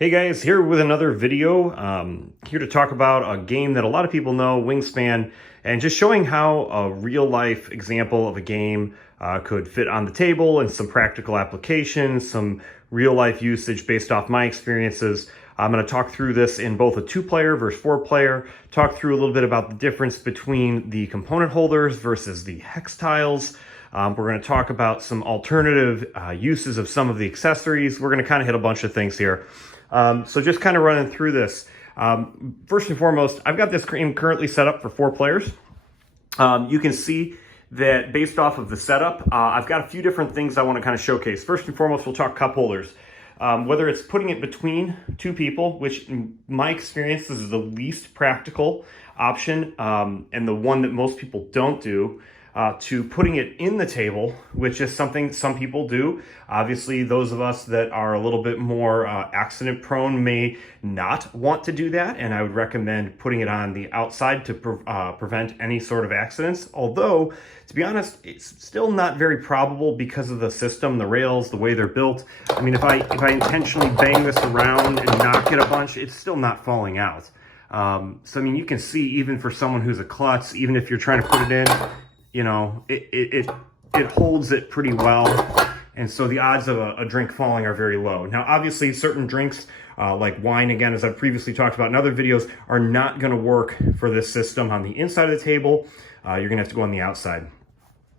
Hey guys, here with another video. Here to talk about a game that a lot of people know, Wingspan, and just showing how a real life example of a game could fit on the table and some practical applications, some real life usage based off my experiences. I'm going to talk through this in both a 2-player versus 4-player, talk through a little bit about the difference between the component holders versus the hex tiles. We're going to talk about some alternative uses of some of the accessories. We're going to kind of hit a bunch of things here. So just kind of running through this. First and foremost, I've got this game currently set up for 4 players. You can see that based off of the setup, I've got a few different things I want to kind of showcase. First and foremost, we'll talk cup holders. Whether it's putting it between 2 people, which in my experience this is the least practical option, and the one that most people don't do, to putting it in the table, which is something some people do. Obviously, those of us that are a little bit more accident prone may not want to do that, and I would recommend putting it on the outside to prevent any sort of accidents. Although, to be honest, it's still not very probable because of the system, the rails, the way they're built. I mean, if I intentionally bang this around and knock it a bunch, it's still not falling out. So I mean, you can see even for someone who's a klutz, even if you're trying to put it in, you know, it holds it pretty well, and so the odds of a drink falling are very low. Now, obviously, certain drinks, like wine, again, as I've previously talked about in other videos, are not going to work for this system on the inside of the table. You're going to have to go on the outside.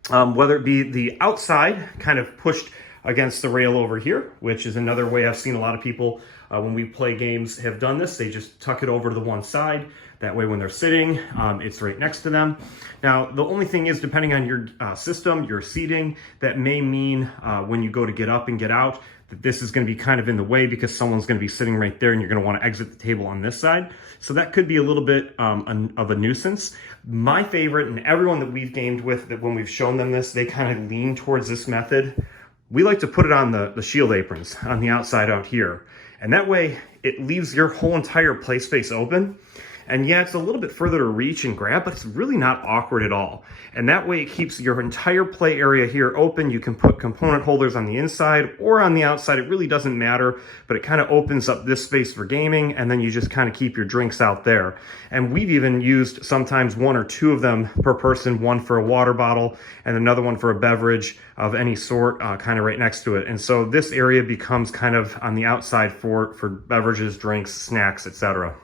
Whether it be the outside, kind of pushed against the rail over here, which is another way I've seen a lot of people, when we play games, have done this. They just tuck it over to the one side. That way when they're sitting, it's right next to them. Now, the only thing is, depending on your system, your seating, that may mean when you go to get up and get out, that this is going to be kind of in the way because someone's going to be sitting right there and you're going to want to exit the table on this side. So that could be a little bit of a nuisance. My favorite, and everyone that we've gamed with, that when we've shown them this, they kind of lean towards this method. We like to put it on the shield aprons on the outside out here. And that way it leaves your whole entire play space open. And yeah, it's a little bit further to reach and grab, but it's really not awkward at all. And that way it keeps your entire play area here open. You can put component holders on the inside or on the outside. It really doesn't matter, but it kind of opens up this space for gaming, and then you just kind of keep your drinks out there. And we've even used sometimes 1 or 2 of them per person, one for a water bottle and another one for a beverage of any sort, kind of right next to it. And so this area becomes kind of on the outside for beverages, drinks, snacks, etc.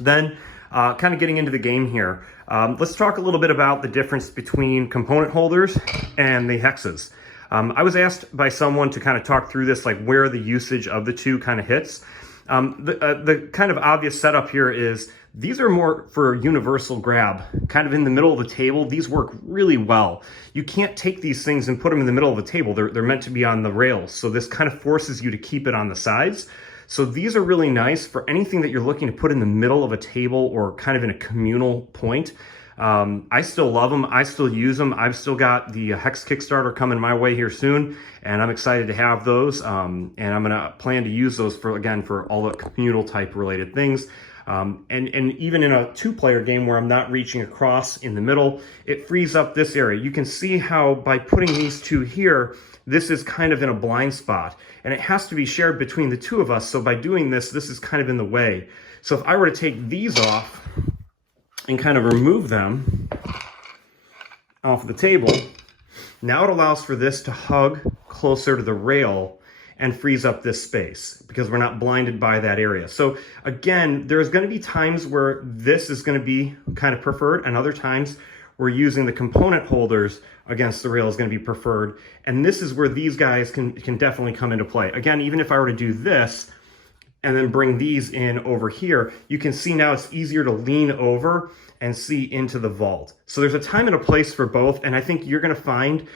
Then, kind of getting into the game here, let's talk a little bit about the difference between component holders and the hexes. I was asked by someone to kind of talk through this, like where the usage of the two kind of hits. The kind of obvious setup here is these are more for universal grab, kind of in the middle of the table. These work really well. You can't take these things and put them in the middle of the table. They're meant to be on the rails. So this kind of forces you to keep it on the sides. So these are really nice for anything that you're looking to put in the middle of a table or kind of in a communal point. I still love them. I still use them. I've still got the Hex Kickstarter coming my way here soon, and I'm excited to have those. And I'm going to plan to use those for, again, for all the communal type related things. And even in a 2-player game where I'm not reaching across in the middle, it frees up this area. You can see how by putting these 2 here, this is kind of in a blind spot, and it has to be shared between the 2 of us. So by doing this, this is kind of in the way. So if I were to take these off and kind of remove them off the table, now it allows for this to hug closer to the rail and frees up this space because we're not blinded by that area. So again, there's going to be times where this is going to be kind of preferred, and other times where using the component holders against the rail is going to be preferred. And this is where these guys can definitely come into play. Again, even if I were to do this and then bring these in over here, you can see now it's easier to lean over and see into the vault. So there's a time and a place for both, and I think you're going to find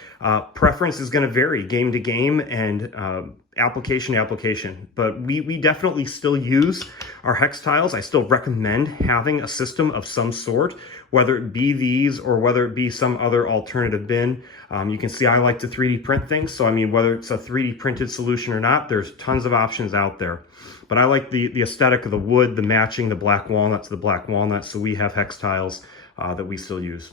preference is going to vary game to game and application to application. But we definitely still use our hex tiles. I still recommend having a system of some sort, whether it be these or whether it be some other alternative bin. You can see I like to 3D print things, so I mean, whether it's a 3D printed solution or not, there's tons of options out there. But I like the aesthetic of the wood, the matching, the black walnut to the black walnut, so we have hex tiles that we still use.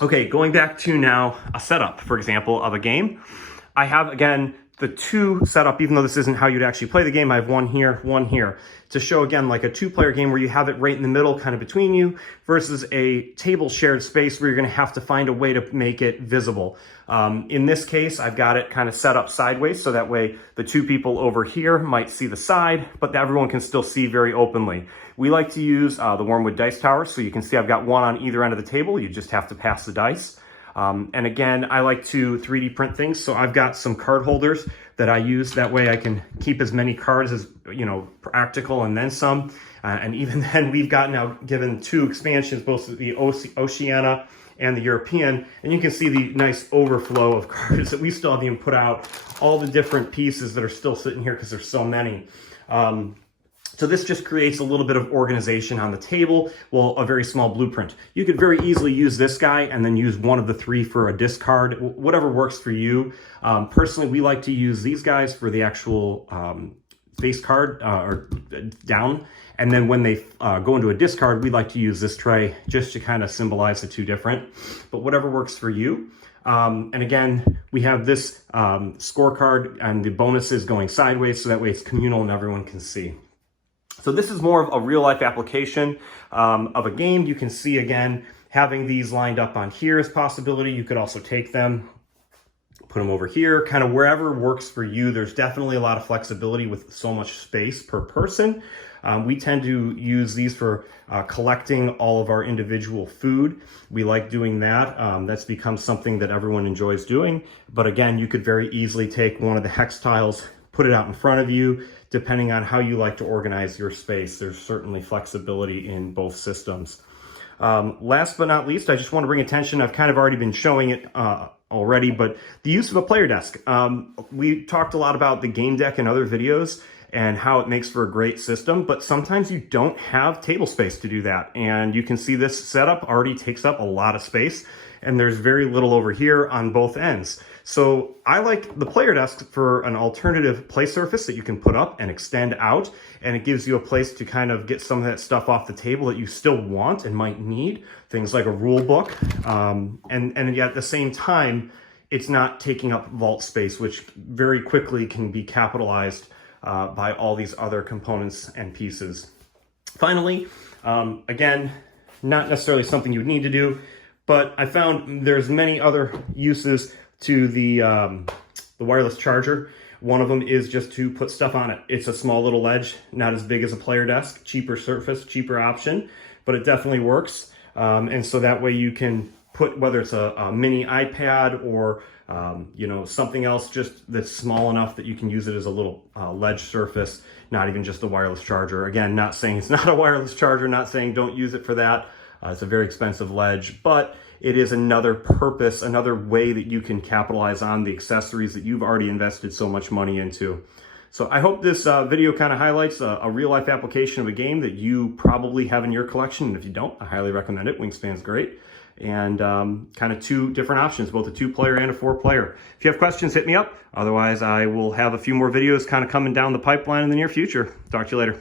Okay, going back to now a setup, for example, of a game. I have, again, the two setup, even though this isn't how you'd actually play the game, I have one here, to show again like a two-player game where you have it right in the middle, kind of between you, versus a table shared space where you're gonna have to find a way to make it visible. In this case, I've got it kind of set up sideways, so that way the two people over here might see the side, but everyone can still see very openly. We like to use the Wormwood dice tower, so you can see I've got one on either end of the table. You just have to pass the dice. And again, I like to 3D print things, so I've got some card holders that I use. That way I can keep as many cards as, you know, practical and then some. And even then, we've got now given two expansions, both the Oceania and the European, and you can see the nice overflow of cards that we still haven't even put out, all the different pieces that are still sitting here because there's so many. So this just creates a little bit of organization on the table, well, a very small blueprint. You could very easily use this guy and then use one of the three for a discard, whatever works for you. Personally, we like to use these guys for the actual face card or down. And then when they go into a discard, we like to use this tray just to kind of symbolize the two different, but whatever works for you. And again, we have this scorecard and the bonuses going sideways, so that way it's communal and everyone can see. So this is more of a real life application of a game. You can see, again, having these lined up on here is a possibility. You could also take them, put them over here, kind of wherever works for you. There's definitely a lot of flexibility with so much space per person. We tend to use these for collecting all of our individual food. We like doing that. That's become something that everyone enjoys doing. But again, you could very easily take one of the hex tiles, put it out in front of you, depending on how you like to organize your space. There's certainly flexibility in both systems. Last but not least, I just want to bring attention, I've kind of already been showing it already, but the use of a player desk. We talked a lot about the game deck in other videos and how it makes for a great system, but sometimes you don't have table space to do that. And you can see this setup already takes up a lot of space, and there's very little over here on both ends. So I like the player desk for an alternative play surface that you can put up and extend out, and it gives you a place to kind of get some of that stuff off the table that you still want and might need, things like a rule book, and yet at the same time, it's not taking up vault space, which very quickly can be capitalized by all these other components and pieces. Finally, again, not necessarily something you would need to do, but I found there's many other uses to the wireless charger. One of them is just to put stuff on it. It's a small little ledge, not as big as a player desk, cheaper surface, cheaper option, but it definitely works. And so that way you can put, whether it's a mini iPad or you know, something else just that's small enough that you can use it as a little ledge surface, not even just a wireless charger. Again, not saying it's not a wireless charger, not saying don't use it for that. It's a very expensive ledge, but it is another purpose, another way that you can capitalize on the accessories that you've already invested so much money into. So I hope this video kind of highlights a real life application of a game that you probably have in your collection. And if you don't, I highly recommend it. Wingspan's great. And kind of two different options, both a 2-player and a 4-player. If you have questions, hit me up. Otherwise, I will have a few more videos kind of coming down the pipeline in the near future. Talk to you later.